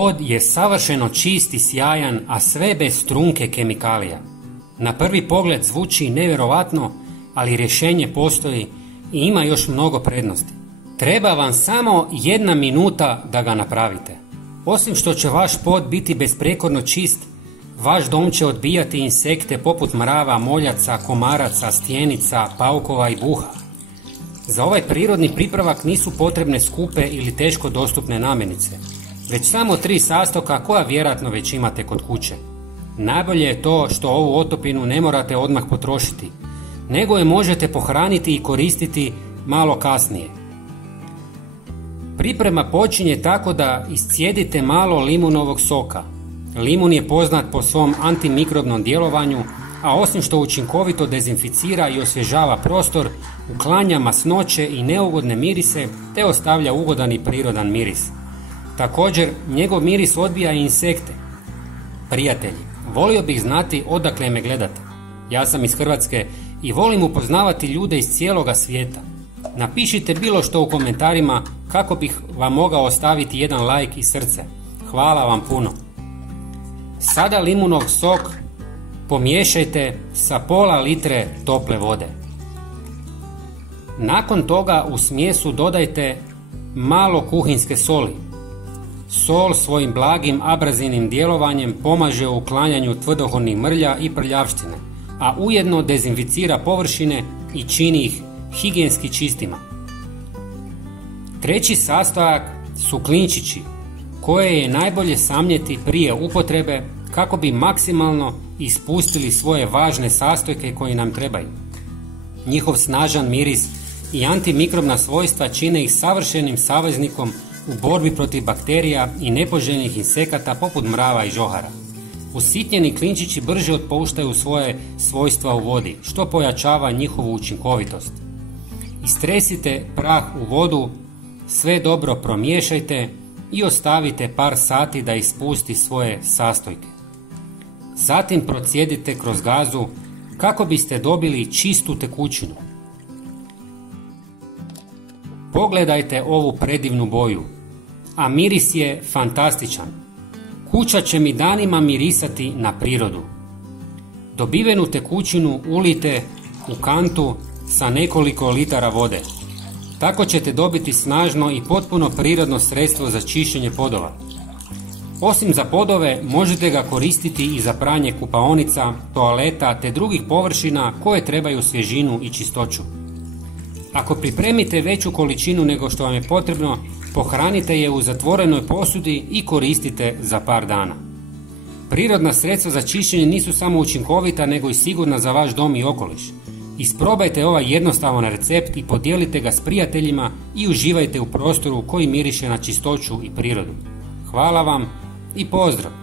Pod je savršeno čist i sjajan, a sve bez trunke kemikalija. Na prvi pogled zvuči nevjerovatno, ali rješenje postoji i ima još mnogo prednosti. Treba vam samo 1 minuta da ga napravite. Osim što će vaš pod biti besprekorno čist, vaš dom će odbijati insekte poput mrava, moljaca, komaraca, stjenica, paukova i buha. Za ovaj prirodni pripravak nisu potrebne skupe ili teško dostupne namirnice, već samo 3 sastojka koja vjerojatno već imate kod kuće. Najbolje je to što ovu otopinu ne morate odmah potrošiti, nego je možete pohraniti i koristiti malo kasnije. Priprema počinje tako da iscijedite malo limunovog soka. Limun je poznat po svom antimikrobnom djelovanju, a osim što učinkovito dezinficira i osvježava prostor, uklanja masnoće i neugodne mirise te ostavlja ugodan i prirodan miris. Također, njegov miris odbija i insekte. Prijatelji, volio bih znati odakle me gledate. Ja sam iz Hrvatske i volim upoznavati ljude iz cijeloga svijeta. Napišite bilo što u komentarima kako bih vam mogao ostaviti jedan like i srce. Hvala vam puno. Sada limunov sok pomiješajte sa pola litre tople vode. Nakon toga u smjesu dodajte malo kuhinjske soli. Sol svojim blagim abrazivnim djelovanjem pomaže u uklanjanju tvrdohornih mrlja i prljavštine, a ujedno dezinficira površine i čini ih higijenski čistima. Treći sastojak su klinčići, koje je najbolje samljeti prije upotrebe kako bi maksimalno ispustili svoje važne sastojke koji nam trebaju. Njihov snažan miris i antimikrobna svojstva čine ih savršenim saveznikom u borbi protiv bakterija i nepoželjnih insekata poput mrava i žohara. Usitnjeni klinčići brže otpuštaju svoje svojstva u vodi, što pojačava njihovu učinkovitost. Istresite prah u vodu, sve dobro promiješajte i ostavite par sati da ispusti svoje sastojke. Zatim procijedite kroz gazu kako biste dobili čistu tekućinu. Pogledajte ovu predivnu boju, a miris je fantastičan. Kuća će mi danima mirisati na prirodu. Dobivenu tekućinu ulijte u kantu sa nekoliko litara vode. Tako ćete dobiti snažno i potpuno prirodno sredstvo za čišćenje podova. Osim za podove, možete ga koristiti i za pranje kupaonica, toaleta te drugih površina koje trebaju svježinu i čistoću. Ako pripremite veću količinu nego što vam je potrebno, pohranite je u zatvorenoj posudi i koristite za par dana. Prirodna sredstva za čišćenje nisu samo učinkovita, nego i sigurna za vaš dom i okoliš. Isprobajte ovaj jednostavan recept i podijelite ga s prijateljima i uživajte u prostoru koji miriše na čistoću i prirodu. Hvala vam i pozdrav!